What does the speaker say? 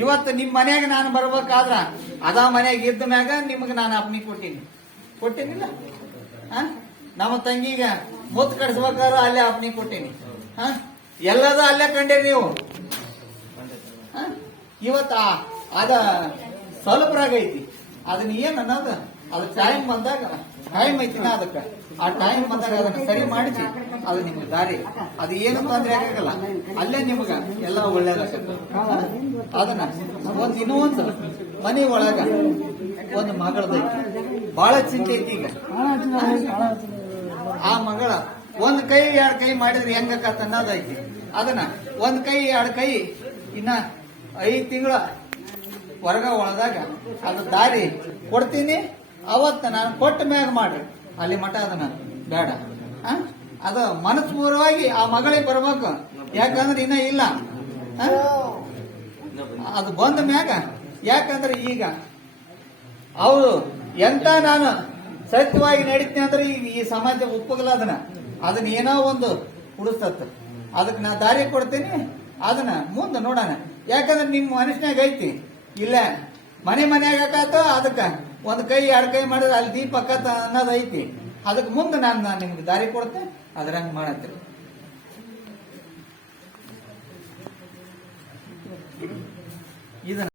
ಇವತ್ತು ನಿಮ್ ಮನ್ಯಾಗ ನಾನು ಬರ್ಬೇಕಾದ್ರ ಅದ ಮನ್ಯಾಗ ಇದ್ದ ಮ್ಯಾಗ ನಿಮ್ಗೆ ನಾನು ಅಪ್ನಿ ಕೊಟ್ಟಿನಿಲ್ಲ. ನಮ್ಮ ತಂಗಿಗ ಮುತ್ತು ಕಡಿಸ್ಬೇಕಾದ್ರೂ ಅಲ್ಲೇ ಅಪ್ನಿ ಕೊಟ್ಟೀನಿ. ಎಲ್ಲದ ಅಲ್ಲೇ ಕಂಡೇರಿ ನೀವು. ಇವತ್ತ ಅದ ಸ್ವಲ್ಪರಾಗ ಐತಿ, ಅದನ್ನ ಏನ್ ಅನ್ನೋದು ಅದು ಟೈಮ್ ಬಂದಾಗ ಟೈಮ್ ಐತಿನ ಅದಕ್ಕ ಆ ಟೈಮ್ ಬಂದಾಗ ಅದನ್ನ ಸರಿ ಮಾಡಿಸಿ ಅದು ನಿಮ್ಗೆ ದಾರಿ ಅದು ಏನು ತೊಂದ್ರೆ ಆಗಲ್ಲ. ಅಲ್ಲೇ ನಿಮ್ಗ ಎಲ್ಲ ಒಳ್ಳೇದಾಗತ್ತೆ. ಅದನ್ನ ಇನ್ನೊಂದು ಮನೆ ಒಳಗ ಒಂದು ಮಗಳದೈತಿ, ಬಹಳ ಚಿಂತೆ ಐತಿ ಈಗ. ಆ ಮಗಳ ಒಂದ್ ಕೈ ಎರಡ್ ಕೈ ಮಾಡಿದ್ರೆ ಹೆಂಗಕ್ಕ ಅನ್ನೋದೈತಿ. ಅದನ್ನ ಒಂದ್ ಕೈ ಎರಡ್ ಕೈ ಇನ್ನ 5 ತಿಂಗಳ ಹೊರಗ ಒಳದಾಗ ಅದು ದಾರಿ ಕೊಡ್ತೀನಿ. ಅವತ್ತ ನಾನು ಕೊಟ್ಟ ಮ್ಯಾಗ ಮಾಡ್ರಿ, ಅಲ್ಲಿ ಮಠ ಅದನ್ನ ಬೇಡ. ಅದು ಮನಸ್ಪೂರ್ವವಾಗಿ ಆ ಮಗಳಿಗೆ ಬರ್ಬೇಕು. ಯಾಕಂದ್ರೆ ಇನ್ನ ಇಲ್ಲ, ಅದು ಬಂದ ಮ್ಯಾಗ. ಯಾಕಂದ್ರೆ ಈಗ ಅವರು ಎಂತ ನಾನು ಸತ್ಯವಾಗಿ ನಡೀತೀನಿ ಅಂದ್ರೆ ಈಗ ಈ ಸಮಾಜ ಒಪ್ಪಗಲ್ಲ. ಅದನ್ನ ಏನೋ ಒಂದು ಹುಡುಸ್ತತ್, ಅದಕ್ಕೆ ನಾ ದಾರಿ ಕೊಡ್ತೀನಿ. ಅದನ್ನ ಮುಂದೆ ನೋಡೋಣ. ಯಾಕಂದ್ರೆ ನಿಮ್ ಮನುಷ್ಯನಾಗ ಐತಿ ಇಲ್ಲ ಮನ್ಯಾಗ ಆಕಾತ. ಅದಕ್ಕ ಒಂದ್ ಕೈ ಎರಡ್ ಕೈ ಮಾಡಿದ್ರೆ ಅಲ್ಲಿ ದೀಪ ಅಕ್ಕತ್ತ ಅನ್ನೋದು ಐತಿ. ಅದಕ್ಕೆ ಮುಂದೆ ನಾನು ನಿಮ್ಗೆ ದಾರಿ ಕೊಡ್ತೇನೆ. ಅದ್ರಂಗ್ ಮಾಡತ್ತೀರಿ ಇದನ್ನ